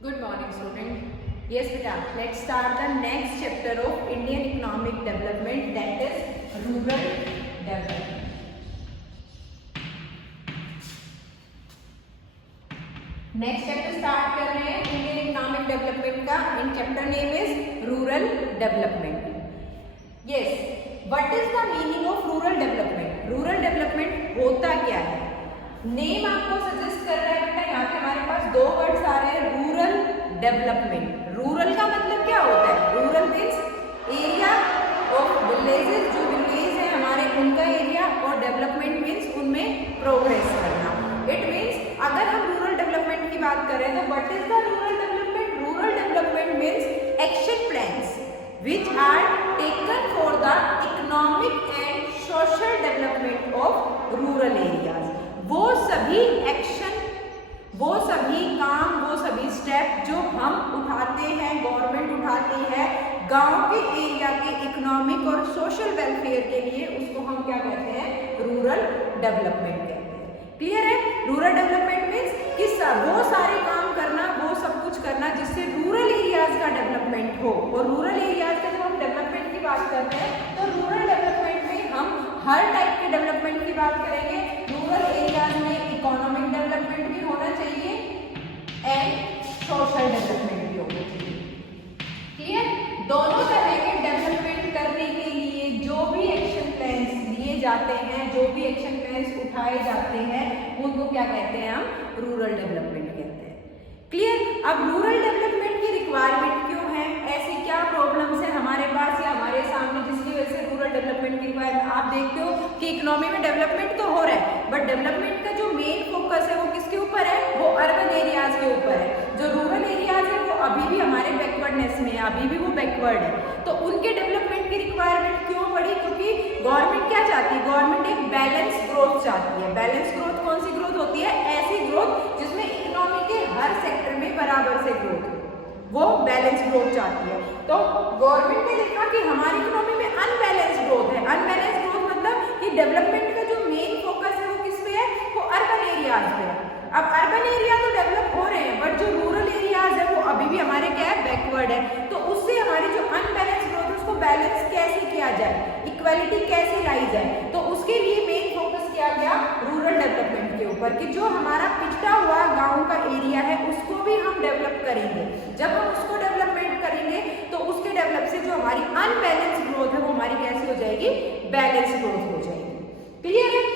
Good morning, student. Yes, beta. Let's start the next chapter of Indian economic development, that is rural development. Next chapter start कर रहे हैं Indian economic development का. In chapter name is rural development. Yes. What is the meaning of rural development? Rural development होता क्या है? Name आपको suggest कर रहा है बेटा. यहाँ पे हमारे पास दो वर्ड्स आ रहे हैं, रूरल डेवलपमेंट. रूरल का मतलब क्या होता है? Rural means area of villages, जो विलेज है हमारे उनका एरिया, और डेवलपमेंट मीन्स उनमें प्रोग्रेस करना. इट मीन्स अगर हम रूरल डेवलपमेंट की बात करें तो what is the rural development? Rural development means action plans which are taken for the economic and social development of rural areas. वो सभी एक्शन, वो सभी काम, वो सभी स्टेप जो हम उठाते हैं, गवर्नमेंट उठाती है गांव के एरिया के इकोनॉमिक और सोशल वेलफेयर के लिए, उसको हम क्या कहते हैं? रूरल डेवलपमेंट कहते हैं. क्लियर है? रूरल डेवलपमेंट मीन्स कि वो सारे काम करना, वो सब कुछ करना जिससे रूरल एरियाज का डेवलपमेंट हो. और रूरल एरियाज का जब हम डेवलपमेंट की बात करते हैं तो रूरल डेवलपमेंट में हम हर टाइप के डेवलपमेंट की बात करेंगे. रूरल एरियाज में इकोनॉमिक डेवलपमेंट भी होना चाहिए एंड सोशल डेवलपमेंट भी होना चाहिए. क्लियर? दोनों तरह के डेवलपमेंट करने के लिए जो भी एक्शन प्लान्स लिए जाते हैं, जो भी एक्शन प्लान्स उठाए जाते हैं, उनको क्या कहते हैं? हम रूरल डेवलपमेंट कहते हैं. क्लियर? अब रूरल डेवलपमेंट की रिक्वायरमेंट क्यों है? ऐसी क्या प्रॉब्लम्स है हमारे पास या हमारे सामने जिसकी वजह से रूरल डेवलपमेंट की रिक्वायरमेंट? आप देखते हो कि इकोनॉमी में डेवलपमेंट तो हो रहा है, बट डेवलपमेंट का जो मेन फोकस है वो किसके ऊपर है? वो अर्बन एरियाज के ऊपर है. जो रूरल एरियाज है वो अभी भी हमारे बैकवर्डनेस में है, अभी भी वो बैकवर्ड है. तो उनके डेवलपमेंट की रिक्वायरमेंट क्यों पड़ी? क्योंकि गवर्नमेंट क्या चाहती है? गवर्नमेंट एक बैलेंस ग्रोथ चाहती है. बैलेंस ग्रोथ कौन सी ग्रोथ होती है? ऐसी ग्रोथ जिसमें इकोनॉमी के हर सेक्टर में बराबर से ग्रोथ हो, वो बैलेंस ग्रोथ चाहती है. तो गवर्नमेंट ने देखा कि हमारी इकोनॉमी में अनबैलेंस ग्रोथ है. अनबैलेंस ग्रोथ मतलब कि डेवलपमेंट का जो मेन फोकस है वो किस पे है? वो अर्बन एरियाज पे है. अब अर्बन एरिया तो डेवलप हो रहे हैं, बट जो रूरल एरियाज है वो अभी भी हमारे क्या है? बैकवर्ड है. तो उससे हमारी जो अनबैलेंस ग्रोथ है उसको बैलेंस कैसे किया जाए, इक्वालिटी कैसे लाई जाए, तो उसके लिए मेन फोकस किया गया रूरल डेवलपमेंट के ऊपर कि जो हमारा पिछड़ा हुआ गांव का एरिया है उसको भी हम डेवलप करेंगे. जब हम उसको डेवलपमेंट करेंगे तो उसके डेवलप से जो हमारी अनबैलेंस ग्रोथ है वो हमारी कैसी हो जाएगी? बैलेंस ग्रोथ हो जाएगी. क्लियर है?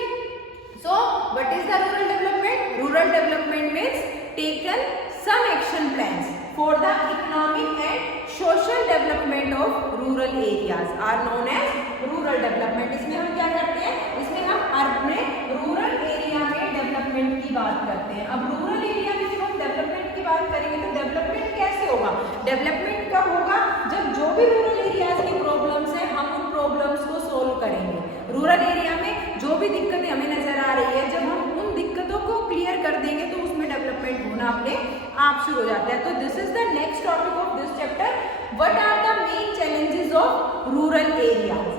So, what is the rural development? Rural development means taken some action plans for the economic and social development of rural areas are known as rural development. इसमें हम क्या करते हैं? इसमें हम अपने रूरल एरिया में डेवलपमेंट की बात करते हैं. अब रूरल एरिया में जब हम डेवलपमेंट की बात करेंगे तो डेवलपमेंट कैसे होगा? डेवलपमेंट कब होगा? जब जो भी रूरल एरियाज की प्रॉब्लम्स हैं हम उन प्रॉब्लम्स को सोल्व करेंगे. रूरल एरिया में जो भी दिक्कतें हमें नजर आ रही है, जब हम उन दिक्कतों को क्लियर कर देंगे तो उसमें डेवलपमेंट होना अपने आप शुरू हो जाता है. तो this is the next topic of this chapter. What are the main challenges of rural areas?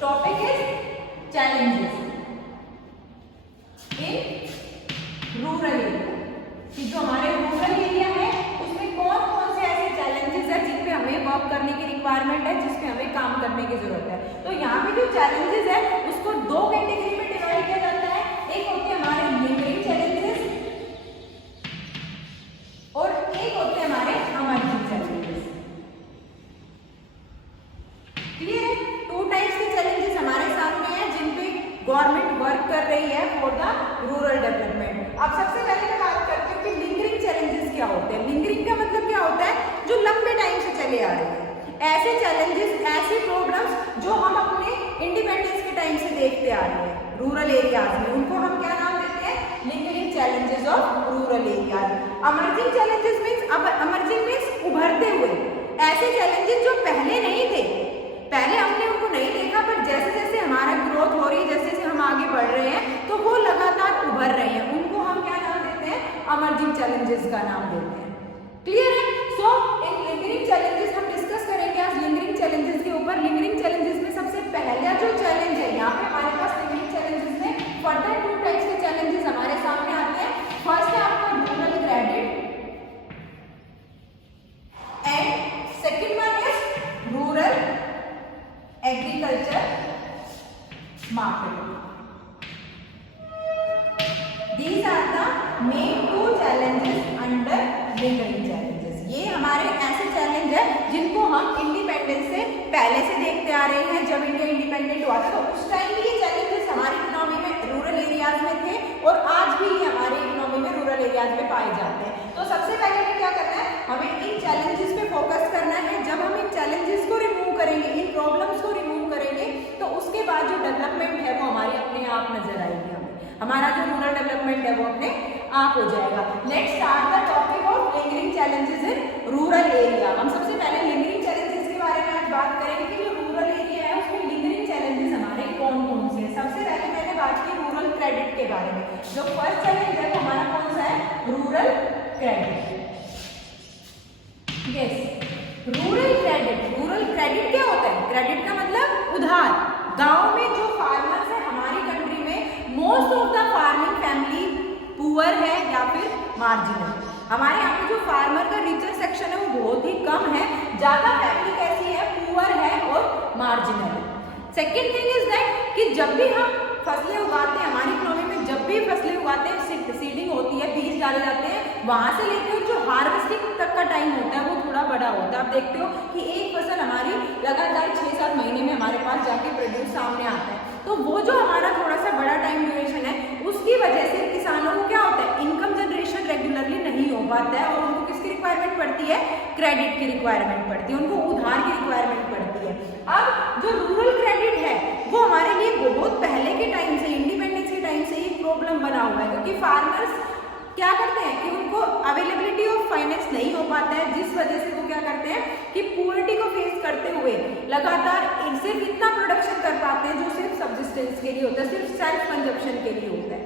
Topic is challenges in rural area. कि जो हमारे रूरल एरिया है उसमें कौन कौन से ऐसे चैलेंजेस है जिन पे हमें वर्क करने की रिक्वायरमेंट है, जिस पे हमें काम करने की जरूरत है. तो यहाँ पे जो चैलेंजेस है उसको दो कैटेगरी में डिवाइड किया जाता है. एक होते हैं हमारे लिंगरिंग चैलेंजेस और एक होते हैं हमारे इमर्जिंग चैलेंजेस. क्लियर है? टू टाइप्स के चैलेंजेस हमारे सामने हैं जिन पे गवर्नमेंट वर्क कर रही है फॉर द रूरल डेवलपमेंट. अब सबसे पहले मैं बात करती हूँ कि लिंगरिंग चैलेंजेस क्या होते हैं. लिंगरिंग का मतलब क्या होता है? जो लंबे टाइम से चले आ रहे हैं. ऐसे चैलेंजेस, ऐसी प्रॉब्लम्स जो हम अपने इंडिपेंडेंस के टाइम से देखते आ रहे हैं रूरल एरियाज में, उनको हम क्या नाम देते हैं? Lingering challenges of rural areas. Emerging challenges means, अब इमर्जिंग मींस उभरते हुए ऐसे चैलेंजेस जो पहले नहीं थे, पहले हमने उनको नहीं देखा, पर जैसे जैसे हमारा ग्रोथ हो रही है, जैसे जैसे हम आगे बढ़ रहे हैं तो वो लगातार उभर रहे हैं. उनको हम क्या नाम देते हैं? इमर्जिंग चैलेंजेस का नाम देते हैं. क्लियर है? सो इन लिंगरिंग चैलेंजेस हम डिस्कस करेंगे आज लिंगरिंग चैलेंजेस के ऊपर. लिंगरिंग चैलेंजेस में सबसे पहला जो चैलेंज है यहाँ पे हमारे पास लिंगरिंग चैलेंजेस में फर्दर टू टाइप्स के चैलेंजेस हमारे सामने आते हैं. फर्स्ट है आपका rural credit main 2 challenges under lingering challenges। ये हमारे ऐसे चैलेंज है जिनको हम इंडिपेंडेंस से पहले से देखते आ रहे हैं। जब इंडिया इंडिपेंडेंट हुआ था तो उस टाइम भी ये चैलेंजेस हमारी इकोनॉमी में रूरल एरियाज में थे और आज भी ये हमारी इकोनॉमी में रूरल एरियाज में पाए जाते हैं। तो सबसे पहले हमें क्या करना है, हमें इन चैलेंजेस पे फोकस करना है। जब हम इन चैलेंजेस को रिमूव करेंगे, इन प्रॉब्लम्स को रिमूव करेंगे, तो उसके बाद जो डेवलपमेंट है वो हमारी अपने आप नजर आएगी। हमारा जो रूरल डेवलपमेंट है वो अपने आप हो जाएगा। Let's start the topic of lingering challenges in rural area. हम सबसे पहले लिंगरिंग चैलेंजेस के बारे में आज बात करेंगे कि जो रूरल एरिया है उसमें लिंगरिंग चैलेंजेस हमारे कौन कौन से हैं। सबसे पहले मैंने बात की रूरल क्रेडिट के बारे में। जो फर्स्ट चैलेंज है वो हमारा कौन सा है, rural credit. Yes, rural credit. Rural credit क्या होता है? क्रेडिट का मतलब उधार। गांव में जो फार्मर्स है हमारी कंट्री में, most of the farming family poor है या फिर मार्जिनल। हमारे यहाँ पे जो फार्मर का रिचर सेक्शन है वो बहुत ही कम है। ज्यादा फैमिली कैसी है, पुअर है और मार्जिनल है। सेकेंड थिंग इज दैट कि जब भी हम फसलें उगाते हैं, हमारी इकोनॉमी में जब भी फसलें उगाते हैं, सीडिंग होती है, बीज डाले जाते हैं, वहां से लेकर जो हार्वेस्टिंग तक का टाइम होता है वो थोड़ा बड़ा होता है। आप देखते हो कि एक फसल हमारी लगातार 6-7 महीने में हमारे पास जाके प्रोड्यूस सामने आता है। तो वो जो हमारा थोड़ा सा बड़ा टाइम ड्यूरेशन है, उसकी वजह से किसानों को क्या होता है, इनकम जनरेशन रेगुलरली नहीं हो पाता है और उनको किसकी रिक्वायरमेंट पड़ती है, क्रेडिट की रिक्वायरमेंट पड़ती है, उनको उधार की रिक्वायरमेंट पड़ती है। अब जो रूरल क्रेडिट है वो हमारे लिए बहुत पहले के टाइम से, इंडिपेंडेंस के टाइम से एक प्रॉब्लम बना हुआ है, क्योंकि फार्मर्स क्या करते हैं कि उनको अवेलेबिलिटी ऑफ फाइनेंस नहीं हो पाता है, जिस वजह से वो क्या करते हैं कि पुअर्टी को फेस करते हुए लगातार सिर्फ इतना प्रोडक्शन कर पाते हैं जो सिर्फ सब्सिस्टेंस के लिए होता है, सिर्फ सेल्फ कंजप्शन के लिए होता है।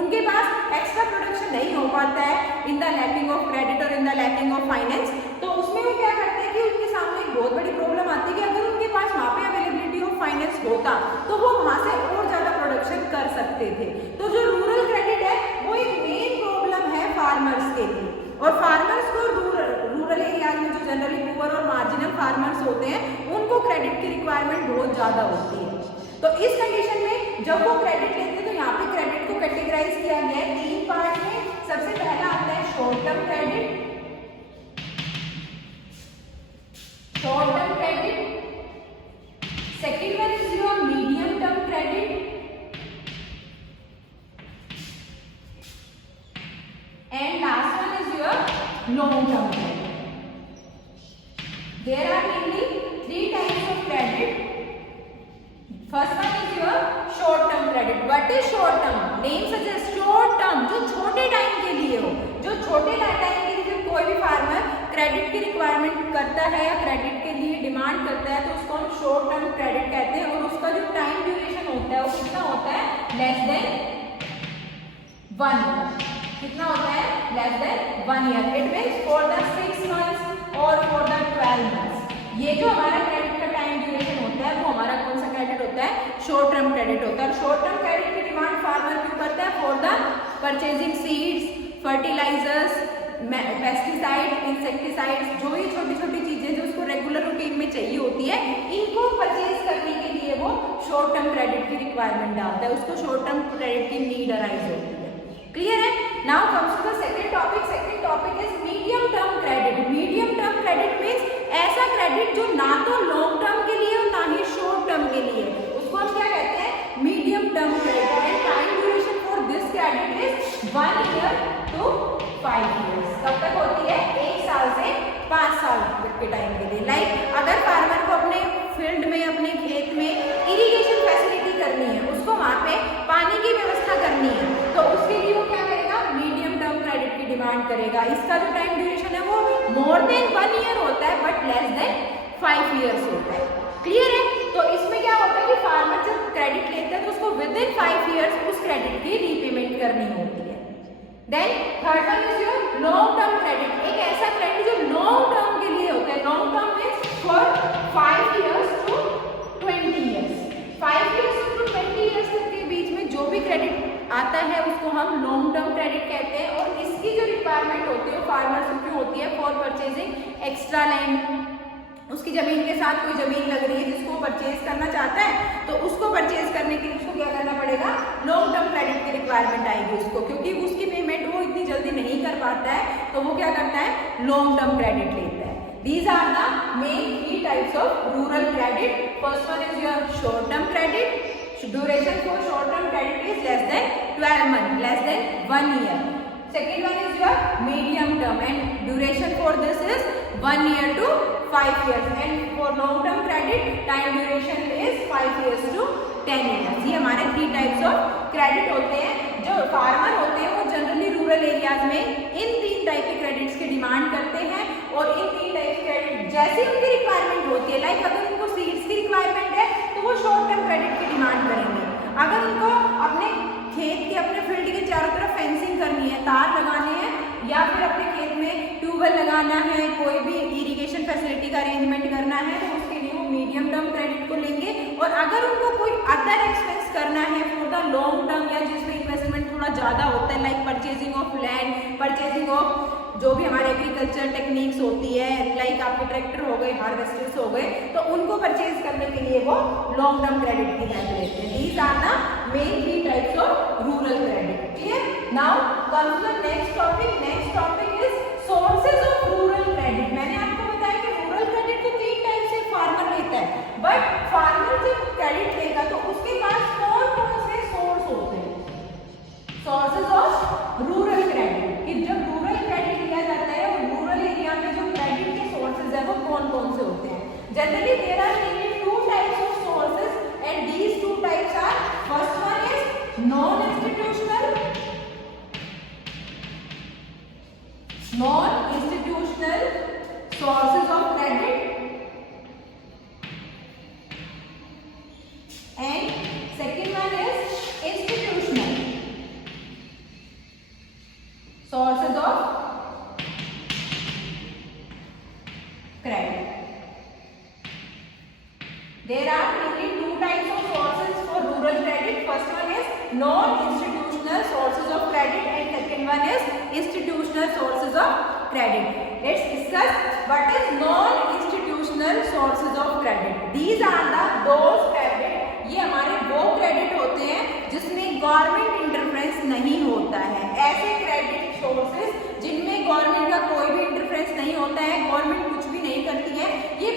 उनके पास एक्स्ट्रा प्रोडक्शन नहीं हो पाता है in the lacking of credit और in the lacking of finance. तो उसमें वो क्या करते हैं कि उनके सामने एक बहुत बड़ी प्रॉब्लम आती है कि अगर उनके पास वहाँ पे अवेलेबिलिटी ऑफ फाइनेंस होता तो वो वहाँ से और ज़्यादा प्रोडक्शन कर सकते थे। तो जो रूरल क्रेडिट है वो एक मेन प्रॉब्लम है फार्मर्स के लिए। और फार्मर्स को रूरल एरियाज में जो जनरली पुअर और मार्जिनल फार्मर्स होते हैं उनको क्रेडिट की रिक्वायरमेंट बहुत ज़्यादा होती है। तो इस कंडीशन में जब वो क्रेडिट लेते हैं तो यहाँ पे क्रेडिट को कैटेगराइज किया गया है 3 पार्ट में। सबसे पहला आता है short term credit, short term credit. Second one is your medium term credit and last one is your long term credit. There are mainly 3 types of credit. First one is your short term credit. What is short term? Name suggest short term, जो छोटे time के लिए हो। जो छोटे time के लिए जब कोई भी फार्मर क्रेडिट की रिक्वायरमेंट करता है या क्रेडिट के लिए डिमांड करता है तो उसको हम शॉर्ट टर्म क्रेडिट कहते हैं। और उसका जो टाइम ड्यूरेशन होता है वो कितना होता है, लेस देन 1 ईयर। कितना होता है, less than 1 year. It means for the 6 months और फॉर द 12 मंथ्स। ये जो हमारा क्रेडिट का टाइम ड्यूरेशन होता है वो हमारा कौन सा क्रेडिट होता है, शॉर्ट टर्म क्रेडिट होता है। शॉर्ट टर्म क्रेडिट की डिमांड फार्मर क्यों करता है, for the purchasing seeds, fertilisers, pesticide, insecticides, जो ये छोटी छोटी चीजें जो उसको रेगुलर रूटीन में चाहिए होती है, इनको परचेज करने के लिए वो शॉर्ट टर्म क्रेडिट की रिक्वायरमेंट डालता है, उसको शॉर्ट टर्म क्रेडिट की नीड अराइज होती है। क्लियर है? Now comes to the second topic. Second topic is medium term credit. Medium term credit means ऐसा क्रेडिट जो ना तो लॉन्ग टर्म के लिए और ना ही शॉर्ट टर्म के लिए, उसको हम क्या कहते हैं, medium term credit. And time duration for this credit is 1 year to 5 years. कब तक होती है, 1 साल से 5 साल तक के टाइम के लिए। लाइक अगर फार्मर को अपने फील्ड में, अपने खेत में इरिगेशन फैसिलिटी करनी है, उसको वहाँ पे पानी की व्यवस्था करनी है, तो उसके लिए वो क्या करेगा, मीडियम टर्म क्रेडिट की डिमांड करेगा। इसका जो टाइम ड्यूरेशन है वो मोर देन 1 ईयर होता है बट लेस देन 5 ईयर्स होता है। क्लियर है? तो इसमें क्या होता है कि फार्मर जब क्रेडिट लेता है तो उसको विद इन 5 ईयर्स उस क्रेडिट की रीपेमेंट करनी होती है। Then third one is your long term credit. एक ऐसा क्रेडिट जो लॉन्ग टर्म के लिए होता है। Long term means for 5 years to 20 years. 5 years to 20 years तक के बीच में जो भी क्रेडिट आता है उसको हम लॉन्ग टर्म क्रेडिट कहते हैं। और इसकी जो रिक्वायरमेंट होती है फार्मर्स को क्यों होती है, फॉर परचेजिंग एक्स्ट्रा लैंड। उसकी जमीन के साथ कोई जमीन लग रही है जिसको परचेज करना चाहता है तो उसको परचेज करने के लिए उसको क्या करना पड़ेगा, लॉन्ग टर्म क्रेडिट की रिक्वायरमेंट आएगी उसको, क्योंकि उसकी पेमेंट वो इतनी जल्दी नहीं कर पाता है तो वो क्या करता है, लॉन्ग टर्म क्रेडिट लेता है। These are the main 3 types of rural credit. First one is your short term credit. Duration for short term credit is less than 12 months, less than 1 year. Second one is your medium term and duration for this is 1 year to 5 years. And for long term credit, time duration is 5 years to 10 years. ये हमारे 3 types of credit होते हैं। जो farmer होते हैं वो generally rural areas में इन 3 type के क्रेडिट्स की डिमांड करते हैं और इन 3 टाइप के क्रेडिट जैसे उनकी रिक्वायरमेंट होती है, लाइक अगर उनको सीड्स की रिक्वायरमेंट है तो वो शॉर्ट टर्म क्रेडिट की डिमांड करेंगे। अगर उनको अपने खेत के, अपने फील्ड के चारों तरफ फेंसिंग करनी है, तार लगाने हैं या फिर अपने खेत में ट्यूबवेल लगाना है, कोई भी इरिगेशन फैसिलिटी का अरेंजमेंट करना है तो उसके लिए वो मीडियम टर्म क्रेडिट को लेंगे। और अगर उनको कोई अदर एक्सपेंस करना है फॉर द लॉन्ग टर्म या जिसमें इन्वेस्टमेंट थोड़ा ज़्यादा होता है, like purchasing of land, purchasing of जो भी हमारे एग्रीकल्चर टेक्निक्स होती है, लाइक आपके ट्रैक्टर हो गए, हार्वेस्टर्स हो गए, तो उनको परचेज करने के लिए वो लॉन्ग टर्म क्रेडिट की हेल्प लेते हैं। These are the main 3 types of rural credit. Clear? Now comes the next topic. Next topic is sources of rural credit. मैंने आपको बताया कि रूरल क्रेडिट को 3 टाइप से फार्मर लेता है, बट फार्मर जब क्रेडिट लेगा तो उसके पास कौन कौन से सोर्स होते हैं, सोर्सेज ऑफ रूरल क्रेडिट, कि जब रूरल क्रेडिट लिया जाता है और रूरल एरिया में जो क्रेडिट के सोर्सेज है वो कौन कौन से होते हैं। Generally there are mainly 2 types of sources and these 2 types are, first one is non institutional sources of credit and second one is institutional sources of credit. There are mainly 2 types of sources for rural credit. First one is non-institutional sources of credit and second one is institutional sources of credit. Let's discuss what is non-institutional sources of credit. These are the those credit, ये हमारे वो credit होते हैं जिसमें government interference नहीं होता है। ऐसे क्रेडिट सोर्सेज जिनमें गवर्नमेंट का कोई भी इंटरफेरेंस नहीं होता है, गवर्नमेंट कुछ भी नहीं करती है, ये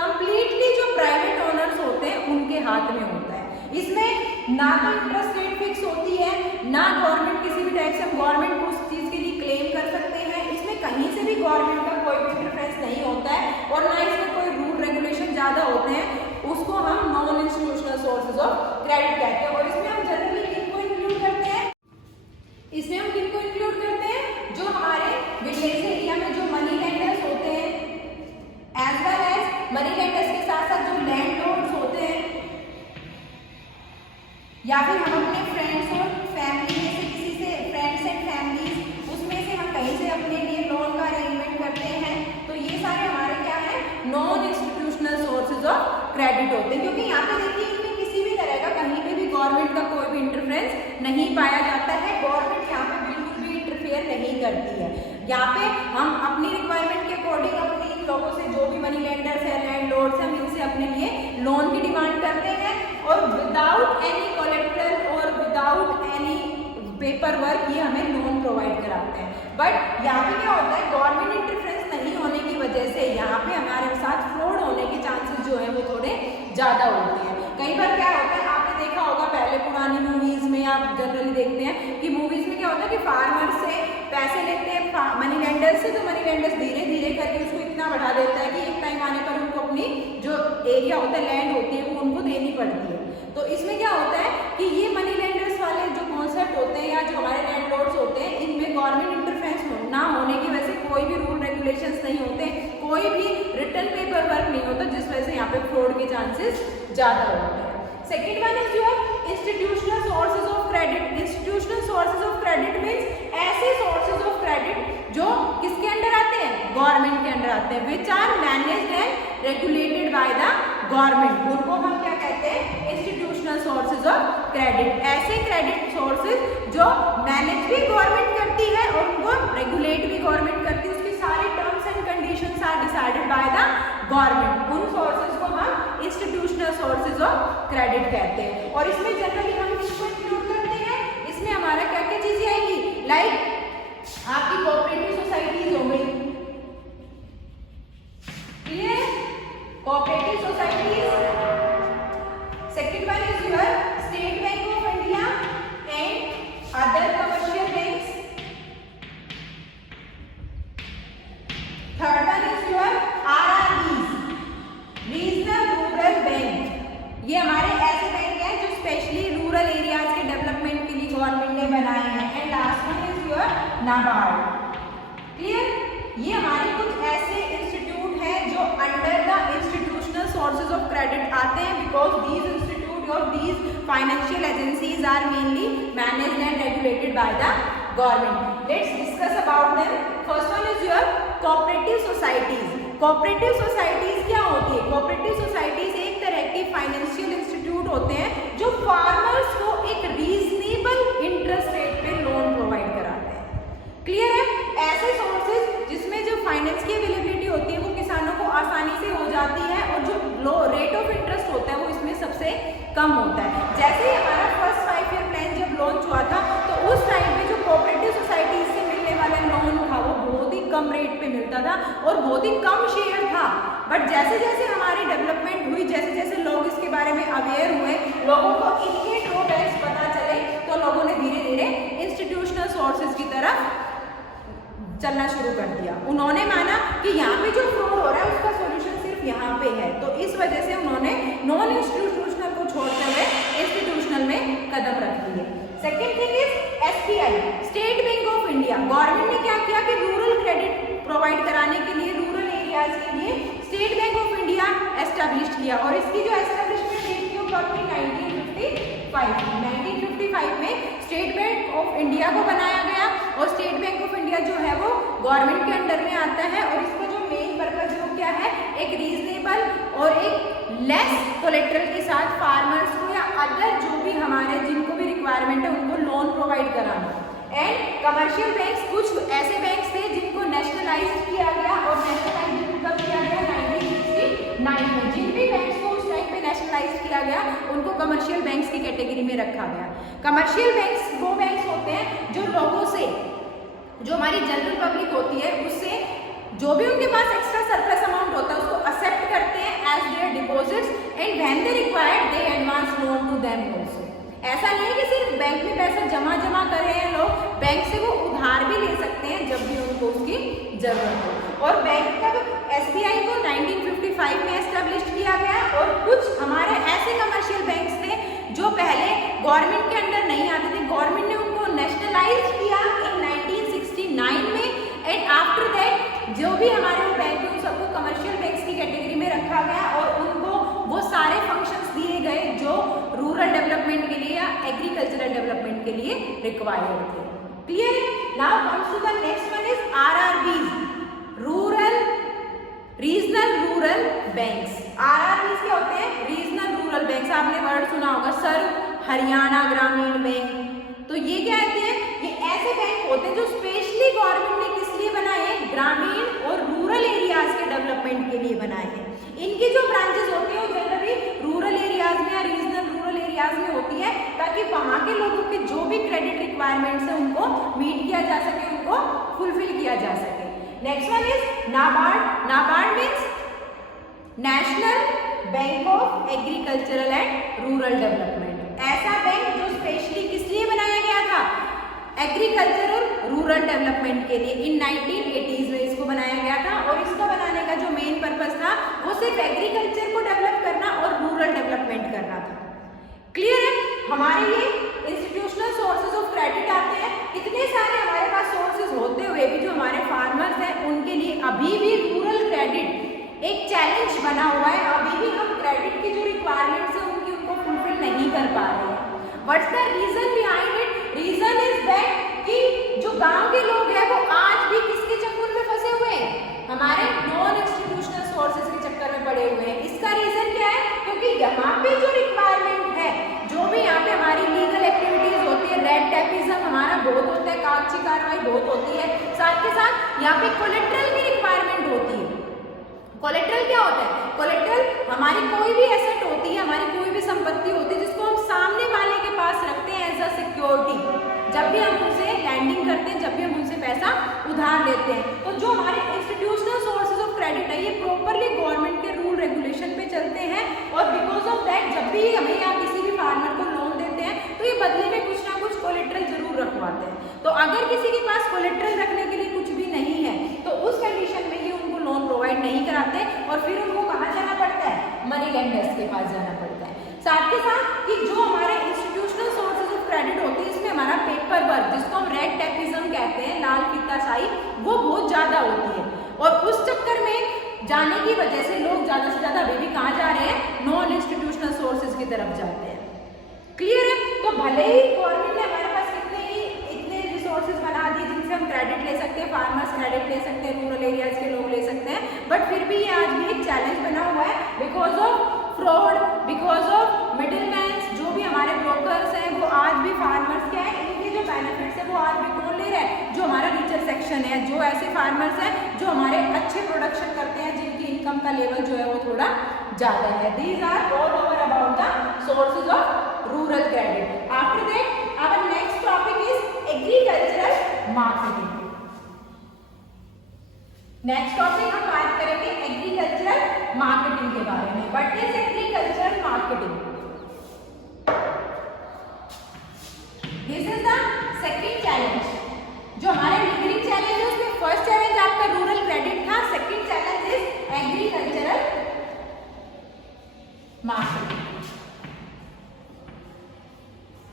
कंप्लीटली जो प्राइवेट ओनर्स होते हैं उनके हाथ में होता है। इसमें ना तो इंटरेस्ट रेट फिक्स होती है, ना गवर्नमेंट किसी भी टाइप से हम गवर्नमेंट को उस चीज के लिए क्लेम कर सकते हैं। इसमें कहीं से भी गवर्नमेंट का कोई भी इंटरफेरेंस नहीं होता है और ना इसमें कोई रूल रेगुलेशन ज्यादा होते हैं। उसको हम non institutional sources of credit कहते हैं। और इसमें हम जनरली किनको इंक्लूड करते हैं, इसमें हम किनको इंक्लूड करते हैं, जो हमारे विलेज एरिया में जो मनी लेंडर्स होते हैं, as well as money lenders के साथ साथ जो लैंडलॉर्ड्स होते हैं, या फिर हम अपने फ्रेंड्स और फैमिली में से किसी से, फ्रेंड्स एंड फैमिलीज उसमें से हम कहीं से अपने लिए लोन का अरेंजमेंट करते हैं, तो ये सारे हमारे क्या है, non institutional sources of credit होते हैं। क्योंकि यहाँ पे देखिए इनमें किसी भी तरह का कहीं पे भी गवर्नमेंट का कोई भी इंटरफेरेंस नहीं पाया जाता है, गवर्नमेंट यहाँ पे बिल्कुल भी इंटरफेयर नहीं करती है। यहाँ पे हम अपनी रिक्वायरमेंट के अकॉर्डिंग अपने इन लोगों से, जो भी मनी लेंडर्स है, लैंडलॉर्ड्स हैं, इनसे अपने लिए लोन की डिमांड करते हैं और विदाउट एनी कोलेटरल और विदाउट एनी पेपर वर्क ये हमें लोन प्रोवाइड कराते हैं। बट यहाँ पे क्या होता है, गवर्नमेंट इंटरफेरेंस नहीं होने की वजह से यहाँ पे हमारे साथ फ्रॉड होने के चांसेस जो है वो थोड़े ज़्यादा होते हैं। कई बार क्या होता है, आपने देखा होगा पहले पुरानी मूवीज में आप जनरली देखते हैं कि मूवीज में क्या होता है कि फार्मर से पैसे लेते हैं मनी लेंडर्स से, तो मनी लेंडर्स धीरे धीरे करके उसको इतना बढ़ा देता है कि एक टाइम आने पर उनको अपनी जो एरिया होता है, लैंड होती है, वो उनको देनी पड़ती है। तो इसमें क्या होता है कि ये मनी लेंडर्स वाले जो कॉन्सेप्ट होते हैं या जो हमारे लैंडलॉर्ड्स होते हैं, इनमें गवर्नमेंट इंटरफेरेंस ना होने की वजह से कोई भी रूल रेगुलेशंस नहीं होते, कोई भी रिटन पेपर वर्क नहीं होता, जिस वजह से यहाँ पे फ्रॉड के चांसेस ज़्यादा होते हैं। Second one is your institutional sources of credit. Institutional sources of credit means ऐसे सोर्सेज ऑफ क्रेडिट जो किसके अंडर आते हैं, गवर्नमेंट के अंडर आते हैं, which are managed and regulated by the government, उनको हम क्या कहते हैं, इंस्टीट्यूशनल सोर्सेज ऑफ क्रेडिट। ऐसे क्रेडिट सोर्सेज जो मैनेज भी गवर्नमेंट करती है और उनको रेगुलेट भी गवर्नमेंट करती है, उसकी सारी terms and conditions are decided by the government, उन सोर्सेज को हम इंस्टीट्यूशनल सोर्सेज ऑफ क्रेडिट कहते हैं। और इसमें जनरली हम किसको इंक्लूड करते हैं, इसमें हमारा क्या क्या चीजें आएंगी, लाइक आपकी कोऑपरेटिव सोसाइटीज हो गई, clear, cooperative societies. Second one is your state bank of India and other commercial banks. Third one is your RRBs, regional rural bank. ये हमारे ऐसे बैंक हैं जो स्पेशली रूरल एरियाज के डेवलपमेंट के लिए गवर्नमेंट ने बनाए हैं। And last one is your NABARD, clear. ये हमारे कुछ ऐसे इंस्टीट्यूट हैं जो under the institutional sources of credit आते हैं, बिकॉज दीज इंस्टीट्यूट और these financial agencies are mainly managed and regulated by the government. Let's discuss about them. First one is your cooperative societies. Cooperative societies क्या होती है? Cooperative societies एक तरह के financial institute होते हैं जो फार्मर्स को एक रीजनेबल इंटरेस्ट रेट पे लोन प्रोवाइड कराते हैं, क्लियर है। ऐसे सोर्सेज जिसमें जो फाइनेंस की अवेलेबिलिटी होती है वो किसानों को आसानी से हो जाती है और जो लो रेट ऑफ इंटरेस्ट होता है वो इसमें सबसे कम होता है। जैसे ही हमारा फर्स्ट 5 ईयर प्लान जब लॉन्च हुआ था तो उस टाइम पे जो कोऑपरेटिव सोसाइटीज से मिलने वाला लोन था वो बहुत ही कम रेट पे मिलता था और बहुत ही कम शेयर था। बट जैसे जैसे हमारी डेवलपमेंट हुई, जैसे जैसे लोग इसके बारे में अवेयर हुए, लोगों को इनके ड्रॉबैक्स पता चले, तो लोगों ने धीरे धीरे इंस्टीट्यूशनल सोर्सेज की तरफ चलना शुरू कर दिया। उन्होंने माना कि यहाँ पे जो फ्रॉड हो रहा है उसका सॉल्यूशन सिर्फ यहाँ पे है, तो इस वजह से उन्होंने नॉन इंस्टीट्यूशनल को छोड़ते हुए इंस्टीट्यूशनल में कदम रख दिए। Second thing is SBI, state bank of India. Government ने क्या किया कि रूरल क्रेडिट प्रोवाइड कराने के लिए, रूरल एरियाज के लिए state bank of India establish किया और इसकी जो एस्टेब्लिशमेंट डेट थी वो कब थी? 1955 में स्टेट बैंक ऑफ इंडिया को बनाया गया और स्टेट बैंक ऑफ इंडिया जो है वो गवर्नमेंट के अंडर में आता है और इसका जो मेन पर्पज वो क्या है? एक रीजनेबल और एक लेस कोलेट्रल के साथ फार्मर्स को या अदर जो भी हमारे जिनको भी रिक्वायरमेंट है उनको लोन प्रोवाइड कराना। एंड कमर्शियल बैंक्स, कुछ ऐसे बैंक्स थे जिनको नेशनलाइज किया गया और नेशनलाइज कब किया गया? 1969 में। जिन भी बैंक्स को उस टाइम पे नेशनलाइज किया गया उनको कमर्शियल बैंक्स की कैटेगरी में रखा गया। कमर्शियल बैंक्स वो बैंक्स होते हैं जो लोगों से, जो हमारी जनरल पब्लिक होती है उससे जो भी उनके पास एक्स्ट्रा सरप्लस अमाउंट होता है उसको एक्सेप्ट करते हैं as their deposits and when they required they advance loan to them also. ऐसा नहीं है कि सिर्फ बैंक में पैसा जमा कर रहे हैं लोग, बैंक से वो उधार भी ले सकते हैं जब भी उनको उसकी जरूरत हो। और बैंक का एसबीआई को 1955 में एस्टेब्लिश किया गया और कुछ हमारे ऐसे कमर्शियल बैंक्स थे जो पहले गवर्नमेंट के अंडर नहीं आते थे, गवर्नमेंट ने उनको नेशनलाइज किया इन 1969 में। एंड आफ्टर दैट जो भी हमारे वो बैंक थे उन सबको कमर्शियल बैंक्स की कैटेगरी में रखा गया और उनको वो सारे फंक्शंस दिए गए जो रूरल डेवलपमेंट के लिए या एग्रीकल्चरल डेवलपमेंट के लिए रिक्वायर्ड थे, clear. Now comes to the next one is RRBs, rural regional rural banks. RRBs क्या होते हैं? Regional rural banks. आपने वर्ड सुना होगा सर, हरियाणा ग्रामीण बैंक। तो ये क्या होते हैं? ये ऐसे बैंक होते हैं जो स्पेशली गवर्नमेंट ने किस लिए बनाए हैं? ग्रामीण और रूरल एरियाज के डेवलपमेंट के लिए बनाए हैं। इनकी जो ब्रांचेस होती है वो जनरली रूरल एरियाज में या रीजनल रूरल एरियाज में होती है ताकि वहाँ के लोगों के जो भी क्रेडिट रिक्वायरमेंट्स है उनको मीट किया जा सके, उनको फुलफिल किया जा सके। Next one is NABARD. NABARD means national bank of agricultural and rural development. ऐसा बैंक जो स्पेशली किस लिए बनाया गया था? एग्रीकल्चरल रूरल डेवलपमेंट के लिए। इन 1980s में इसको बनाया गया था और इसका बनाने का जो मेन पर्पस था वो सिर्फ एग्रीकल्चर को डेवलप करना और रूरल डेवलपमेंट करना था, क्लियर है। हमारे ये इंस्टीट्यूशनल सोर्सेज ऑफ क्रेडिट आते हैं। इतने सारे हमारे पास सोर्सेज होते हुए भी जो हमारे फार्मर्स हैं उनके लिए अभी भी रूरल क्रेडिट एक चैलेंज बना हुआ है। अभी भी हम क्रेडिट की जो रिक्वायरमेंट्स है उनको फुलफिल नहीं कर पा रहे हैं। What's the reason behind it? Reason is that कि जो गांव के लोग हैं वो आज भी किसके चक्कर में फंसे हुए हैं? हमारे नॉन इंस्टीट्यूशनल सोर्सेज के चक्कर में पड़े हुए हैं। इसका रीजन क्या है? क्योंकि यहाँ पे जो रिक्वायरमेंट है, जो भी यहाँ पे हमारी लीगल एक्टिविटीज होती है, रेड टेपिज्म हमारा बहुत होता है, कागजी कार्रवाई बहुत होती है, साथ के साथ यहाँ पे कोलेट्रल की रिक्वायरमेंट होती है। कोलेट्रल क्या होता है? कोलेट्रल हमारी कोई भी एसेट होती है, हमारी कोई भी संपत्ति होती है जिसको हम सामने वाले के पास रखते हैं एज अ सिक्योरिटी। जब भी हम उनसे लैंडिंग करते हैं, जब भी हम उनसे पैसा उधार लेते हैं। तो जो हमारे इंस्टीट्यूशनल सोर्सेज ऑफ क्रेडिट है ये प्रॉपरली गवर्नमेंट के रूल रेगुलेशन पे चलते हैं और बिकॉज ऑफ दैट जब भी हमें या किसी भी फार्मर को लोन देते हैं तो ये बदले में कुछ ना कुछ कोलेट्रल जरूर रखवाते हैं। तो अगर किसी के पास कोलेट्रल रखने के लिए कुछ भी नहीं है तो उस कंडीशन में ये उनको लोन प्रोवाइड नहीं कराते और फिर उनको कहाँ जाना पड़ता है, मनी लेंडर्स के पास जाना पड़ता है। साथ के साथ कि जो हमारे इंस्टीट्यूशनल सोर्सेज ऑफ क्रेडिट होते हैं इसमें हमारा पेपर वर्क जिसको हम रेड टेपिज्म कहते हैं, लाल फीताशाही, वो बहुत ज़्यादा होती है और उस चक्कर में जाने की वजह से लोग ज़्यादा से ज़्यादा अभी भी कहाँ जा रहे हैं, नॉन इंस्टीट्यूशनल सोर्सेज की तरफ जाते हैं। क्लियर है? तो भले ही गवर्नमेंट ने हमारे पास इतने रिसोर्सेज बना दिए जिनसे हम क्रेडिट ले सकते हैं, फार्मर्स क्रेडिट ले सकते हैं, रूरल एरियाज के लोग ले सकते हैं, बट फिर भी ये आज भी एक चैलेंज बना हुआ है because of fraud, because of middleman, जो भी हमारे ब्रोकर्स हैं वो आज भी फार्मर्स क्या है, इनके जो बेनिफिट्स है वो आज भी कौन ले रहा है, जो हमारा रीचर सेक्शन है, जो ऐसे फार्मर्स हैं जो हमारे अच्छे प्रोडक्शन करते हैं, जिनकी इनकम का लेवल जो है वो थोड़ा ज़्यादा है। These are all over about the sources of rural credit. After that our next topic is agricultural marketing. Next topic हम बात करेंगे एग्रीकल्चरल मार्केटिंग के बारे में। What is agricultural marketing? This is the second challenge. जो हमारे beginning challenge है उसमें फर्स्ट चैलेंज आपका रूरल क्रेडिट था, second challenge is agricultural marketing.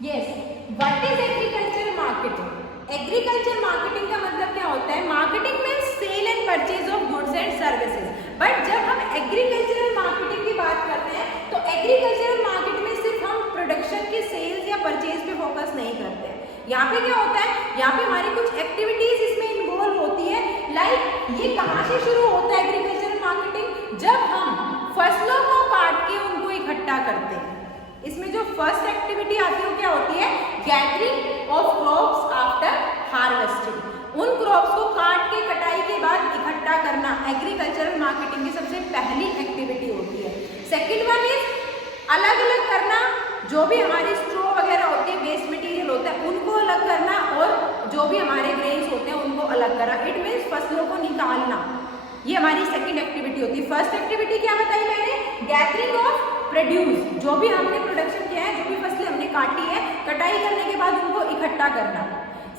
Yes, what is agricultural marketing? Agriculture marketing का मतलब क्या होता है? Marketing means sale and purchase of goods and services. But जब हम एग्रीकल्चरल मार्केटिंग की बात करते हैं तो एग्रीकल्चरल मार्केट में सिर्फ हम प्रोडक्शन के सेल्स या परचेज पे फोकस नहीं करते हैं। यहाँ पे क्या होता है, यहाँ पे हमारी कुछ एक्टिविटीज इसमें इन्वॉल्व होती है। लाइक ये कहाँ से शुरू होता है एग्रीकल्चरल मार्केटिंग? जब हम फसलों को काट के उनको इकट्ठा करते हैं। इसमें जो फर्स्ट एक्टिविटी आती है वो क्या होती है? Gathering of crops after harvesting. उन क्रॉप्स को काट के कटाई के बाद इकट्ठा करना एग्रीकल्चरल मार्केटिंग की सबसे पहली एक्टिविटी होती है। सेकंड वन इज अलग अलग करना, जो भी हमारी स्ट्रॉ वगैरह होती है, वेस्ट मटेरियल होता है, उनको अलग करना और जो भी हमारे ग्रेन्स होते हैं उनको अलग करना। इट मीन्स फसलों को निकालना, ये हमारी सेकंड एक्टिविटी होती है। फर्स्ट एक्टिविटी क्या बताई मैंने? गैदरिंग ऑफ प्रोड्यूस, जो भी हमने प्रोडक्शन किया है, जो भी फसलें हमने काटी है, कटाई करने के बाद उनको इकट्ठा करना।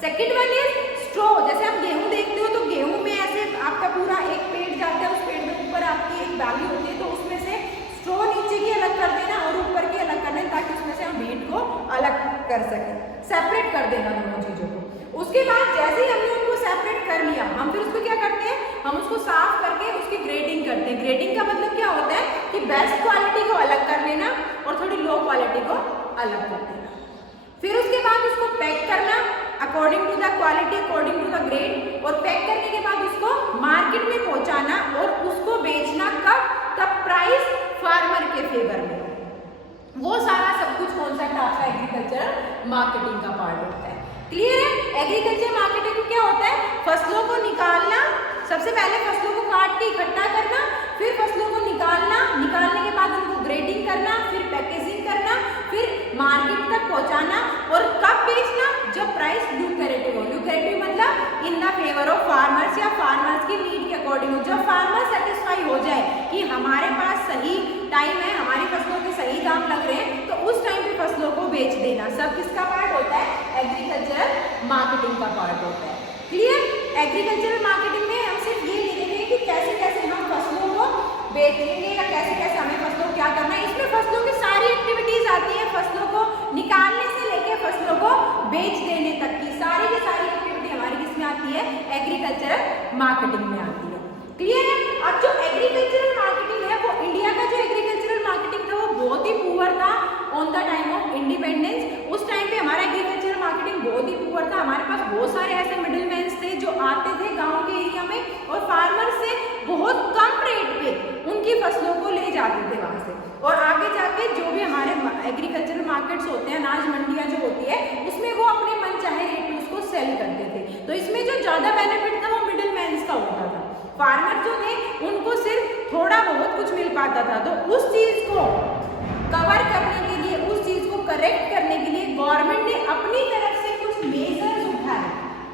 Second one is straw. जैसे आप गेहूं देखते हो तो गेहूं में ऐसे आपका पूरा एक पेड़ जाता है, उस पेड़ में ऊपर आपकी एक डाली होती है, तो उसमें से स्ट्रॉ नीचे की अलग कर देना और ऊपर की अलग कर देना ताकि उसमें से हम वीट को अलग कर सकें, सेपरेट कर देना दोनों चीज़ों को। उसके बाद जैसे ही हमने उनको सेपरेट कर लिया, हम फिर उसको क्या करते हैं, हम उसको साफ करके उसकी ग्रेडिंग करते हैं। ग्रेडिंग का मतलब क्या होता है कि बेस्ट क्वालिटी को अलग कर लेना और थोड़ी लो क्वालिटी को अलग कर देना। फिर उसके बाद उसको पैक करना according to the quality, according to the grade, और पैक करने के बाद उसको मार्केट में पहुंचाना और उसको बेचना कब? तब प्राइस फार्मर के फेवर में। वो सारा सब कुछ कॉन्सेप्ट आपका एग्रीकल्चर मार्केटिंग का पार्ट होता है। क्लियर है? एग्रीकल्चर मार्केटिंग में क्या होता है? फसलों को निकालना, सबसे पहले फसलों को काट के इकट्ठा करना, फिर फसलों को निकालना, निकालने के बाद उनको ग्रेडिंग करना, फिर पैकेजिंग करना, फिर मार्केट तक पहुंचाना और कब बेचना? जब प्राइस ल्यूक्रेटिव हो। ल्यूक्रेटिव मतलब in the favour of farmers या फार्मर्स की नीड के अकॉर्डिंग हो। जब फार्मर सेटिस्फाई हो जाए कि हमारे पास सही टाइम है, हमारी फसलों के सही दाम लग रहे हैं, तो उस टाइम पे फसलों को बेच देना सब किसका पार्ट होता है? एग्रीकल्चरल मार्केटिंग का पार्ट होता है। क्लियर? एग्रीकल्चरल मार्केटिंग में हम सिर्फ ये लिखेंगे कि कैसे कैसे हम फसलों को बेचेंगे या कैसे कैसे हमें फसलों को क्या करना है। इसमें फसलों की सारी एक्टिविटीज आती है, फसलों को निकालने से लेके फसलों को बेच देने तक की सारी एक्टिविटी हमारी किसमें आती है? एग्रीकल्चरल मार्केटिंग में आती है। क्लियर है? अब जो एग्रीकल्चरल मार्केटिंग है वो इंडिया का जो एग्रीकल्चरल मार्केटिंग था वो बहुत ही पुअर था on the time of independence. उस टाइम पे हमारा एग्रीकल्चरल मार्केटिंग बहुत ही पुअर था। हमारे पास बहुत सारे ऐसे मिडिलमैन थे जो आते थे गांव के एरिया में और फार्मर से बहुत कम रेट पे उनकी फसलों को ले जाते थे वहां से, और आगे जाके जो भी हमारे एग्रीकल्चरल मार्केट्स होते हैं, अनाज मंडियां जो होती है, उसमें वो अपने मन चाहे रेट में उसको सेल करते थे। तो इसमें जो ज्यादा बेनिफिट था वो मिडिलमैन का होता था। फार्मर जो थे उनको सिर्फ थोड़ा बहुत कुछ मिल पाता था। तो उस चीज को कवर करने के लिए, उस चीज को करेक्ट करने के लिए गवर्नमेंट ने अपनी तरफ से कुछ मेजर्स उठाए।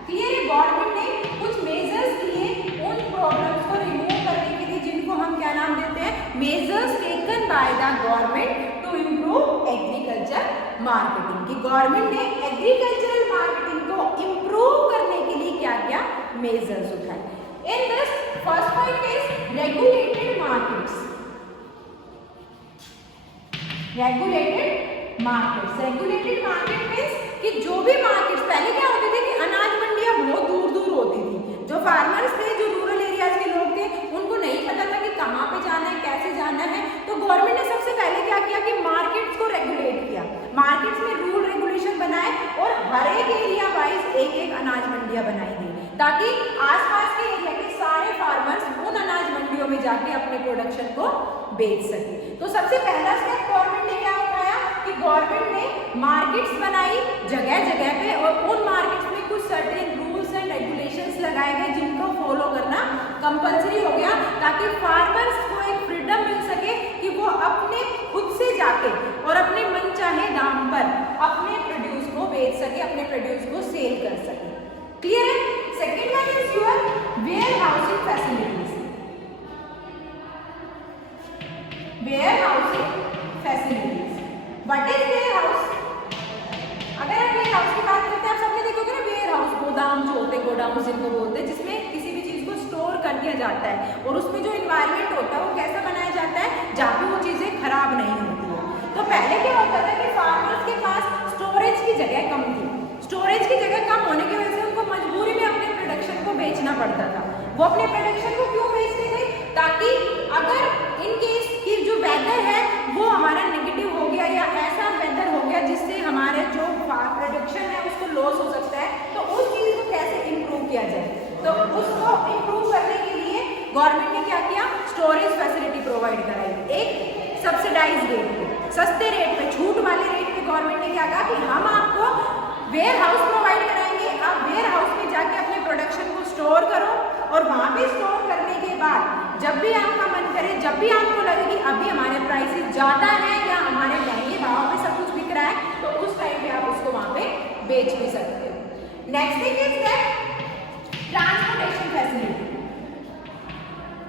क्लियर है? गवर्नमेंट ने कुछ measures measures taken by the government to improve agriculture marketing, कि गवर्नमेंट ने एग्रीकल्चरल मार्केटिंग को इम्प्रूव करने के लिए क्या क्या मेजर्स उठाए. In this first point is regulated markets. Regulated markets, regulated market means कि जो भी मार्केट्स, पहले क्या होते थे कि अनाज मंडियां बहुत दूर दूर होती थी. जो फार्मर्स थे, जो रूरल एरियाज के लोग थे, उनको नहीं पता था कि कहाँ पे जाना है, कैसे जाना है. तो गवर्नमेंट ने सबसे पहले क्या किया कि मार्केट्स को रेगुलेट किया. मार्केट्स में रूल रेगुलेशन बनाए और हर एक एरिया वाइज एक एक अनाज मंडियां बनाई गई, ताकि आसपास के एरिया के सारे फार्मर्स उन अनाज मंडियों में जाके अपने प्रोडक्शन को बेच सके. तो सबसे पहला स्टेप गवर्नमेंट ने क्या उठाया कि गवर्नमेंट ने मार्केट्स बनाई जगह जगह पे, और उन मार्केट्स में कुछ सर्टेन रूल्स एंड रेगुलेशंस लगाए गए जिनको फॉलो करना कंपलसरी हो गया, ताकि फार्मर्स को एक फ्रीडम मिल सके कि वो अपने खुद से जाके और अपने मनचाहे दाम पर अपने प्रोड्यूस को बेच सके, अपने प्रोड्यूस को सेल कर सके. क्लियर है? Second one is your warehousing facilities. Warehousing facilities. What is warehouse? अगर आप वेयर हाउस की बात करते हैं, आप सबने देखोगे ना वेयर हाउस, गोदाम जो होते हैं, गोडाउन जिनको बोलते हैं, जिसमें किसी भी चीज को स्टोर कर दिया जाता है, और उसमें जो इन्वायरमेंट होता है वो कैसा बनाया जाता है जहाँ पे वो चीजें खराब नहीं होती है. तो पहले क्या होता था कि फार्मर्स के पास स्टोरेज की जगह कम थी. स्टोरेज की जगह कम होने की वजह से उनको मजबूरी में अपने प्रोडक्शन को बेचना पड़ता था. वो अपने प्रोडक्शन को क्यों बेचते थे? ताकि अगर इन केस की जो वेदर है वो हमारा नेगेटिव हो गया, या ऐसा वेदर हो गया जिससे हमारे जो प्रोडक्शन है उसको लॉस हो सकता है, तो उस चीज को कैसे इम्प्रूव किया जाए. तो उसको इम्प्रूव करने के लिए गवर्नमेंट ने क्या किया, स्टोरेज फैसिलिटी प्रोवाइड कराई. एक सब्सिडाइज रेट पे, सस्ते रेट पे, छूट वाले रेट पे गवर्नमेंट ने क्या कहा कि हम आपको वेयर हाउस प्रोवाइड कराएंगे, आप वेयर हाउस में जाके अपने प्रोडक्शन को स्टोर करो, और वहाँ पे स्टोर करने के बाद जब भी आपका मन करे, जब भी आपको लगे कि अभी हमारे प्राइसेस ज़्यादा हैं या हमारे महंगे भाव में सब कुछ बिक रहा है, तो उस टाइम पे आप उसको वहाँ पे बेच भी सकते हो. Next thing is that transportation facility.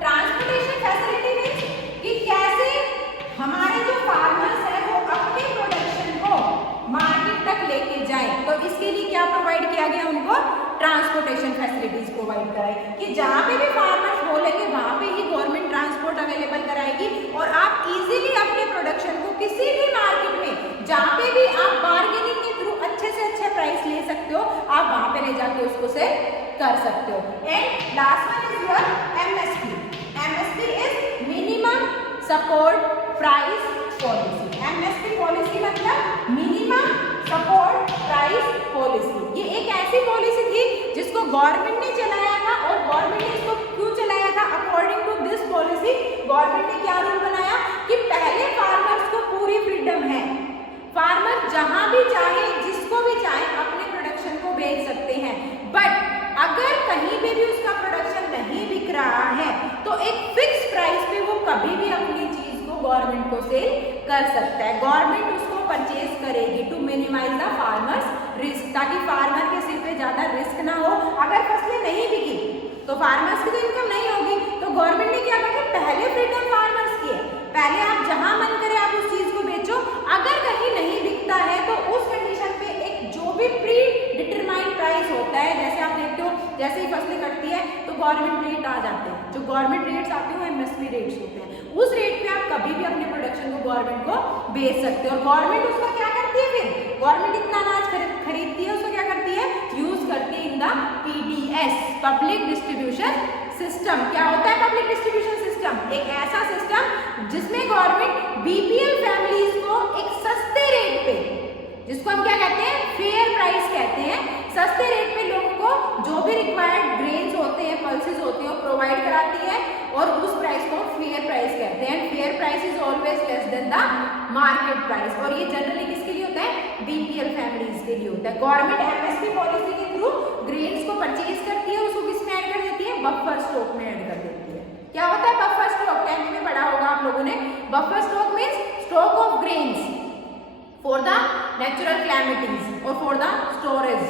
Transportation facility means कि कैसे हमारे जो फार्मर्स हैं वो अपने प्रोडक्शन को मार्केट तक लेके जाए. तो इसके लिए क्या प्रोवाइड किया गया, उनको ट्रांसपोर्टेशन फैसिलिटीज प्रोवाइड कराई, कि जहाँ पे भी फार्मर्स बोलेंगे वहाँ पे ही गवर्नमेंट ट्रांसपोर्ट अवेलेबल कराएगी, और आप इजीली अपने प्रोडक्शन को किसी भी मार्केट में जहाँ पे भी आप बार्गेनिंग के थ्रू अच्छे से अच्छे प्राइस ले सकते हो, आप वहाँ पे ले जाके उसको सेल कर सकते हो. And last one is your MSP. MSP is minimum support price policy. MSP policy मतलब मिनिमम सपोर्ट प्राइस पॉलिसी. ये एक ऐसी पॉलिसी थी जिसको गवर्नमेंट ने चलाया था, और गवर्नमेंट ने इसको क्यों चलाया था? According to this policy government ने क्या रूल बनाया कि पहले फार्मर्स को पूरी फ्रीडम है, फार्मर जहां भी चाहे, जिसको भी चाहे अपने प्रोडक्शन को बेच सकते हैं, बट अगर कहीं पे भी उसका प्रोडक्शन नहीं बिक रहा है तो एक फिक्स प्राइस पे वो कभी भी अपनी चीज को गवर्नमेंट को सेल कर सकता है. गवर्नमेंट उसको परचेज करेगी to minimise the farmers risk, ताकि फार्मर के सिर पे ज्यादा रिस्क ना हो. अगर फसलें नहीं बिकी तो फार्मर्स की तो इनकम नहीं होगी. तो गवर्नमेंट ने क्या कहा कि पहले फ्रीडम फार्मर्स की है, पहले आप जहां मन करे आप उस चीज को बेचो. अगर कहीं नहीं बिकता है तो उस कंडीशन पे एक जो भी प्री डिटरमाइंड प्राइस होता है, जैसे आप देखते हो जैसे ही फसलें कटती है तो गवर्नमेंट रेट आ जाते हैं, जो गवर्नमेंट रेट्स आते हैं वो एमएसपी रेट्स होते हैं. उस रेट पे आप कभी भी अपने प्रोडक्शन को गवर्नमेंट को बेच सकते हो. और गवर्नमेंट उसका क्या करती है, फिर गवर्नमेंट इतना अनाज खरीदती है, उसको क्या करती है, यूज करती है in the PDS, public distribution system. क्या होता है पब्लिक डिस्ट्रीब्यूशन सिस्टम? एक ऐसा सिस्टम जिसमें गवर्नमेंट बीपीएल फैमिलीज को एक सस्ते रेट पे, जिसको हम क्या कहते हैं, फेयर प्राइस कहते हैं, सस्ते रेट पे लोगों को जो भी रिक्वायर्ड ग्रेन्स होते हैं, पल्सेस होती हैं, प्रोवाइड कराती है, और उस प्राइस को फेयर प्राइस कहते हैं. Fair price is always less than the market price, और ये जनरली किसके लिए होता है, बीपीएल फैमिलीज के लिए होता है. गवर्नमेंट एमएसपी पॉलिसी के थ्रू ग्रेन्स को परचेज करती है, उसको किस में ऐड कर देती है, बफर स्टॉक में ऐड कर देती है. क्या होता है बफर स्टॉक? 10th में पढ़ा होगा आप लोगों ने. Buffer stock means stock of grains for the natural calamities और फॉर द स्टोरेज.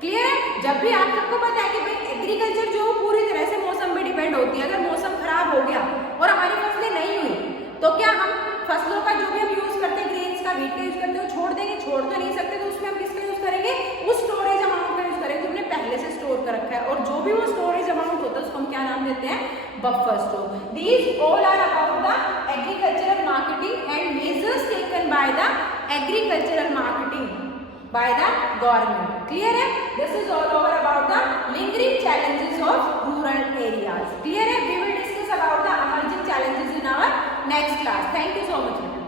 क्लियर है? जब भी आप सबको पता है कि भाई एग्रीकल्चर जो पूरी तरह से मौसम पे डिपेंड होती है, अगर मौसम खराब हो गया और हमारी फसलें नहीं हुई करते हो छोड़ देंगे, छोड़ तो नहीं सकते, तो उसमें हम किसका यूज करेंगे, उस स्टोरेज अमाउंट का यूज करेंगे जो हमने पहले से स्टोर कर रखा है, और जो भी वो स्टोरेज अमाउंट होता है उसको हम क्या नाम देते हैं, buffer store. These all are about the agricultural marketing and measures taken by the agricultural marketing by the government. Clear है? This is all over about the lingering challenges of rural areas. Clear है? We will discuss about the emerging challenges in our next class. Thank you so much.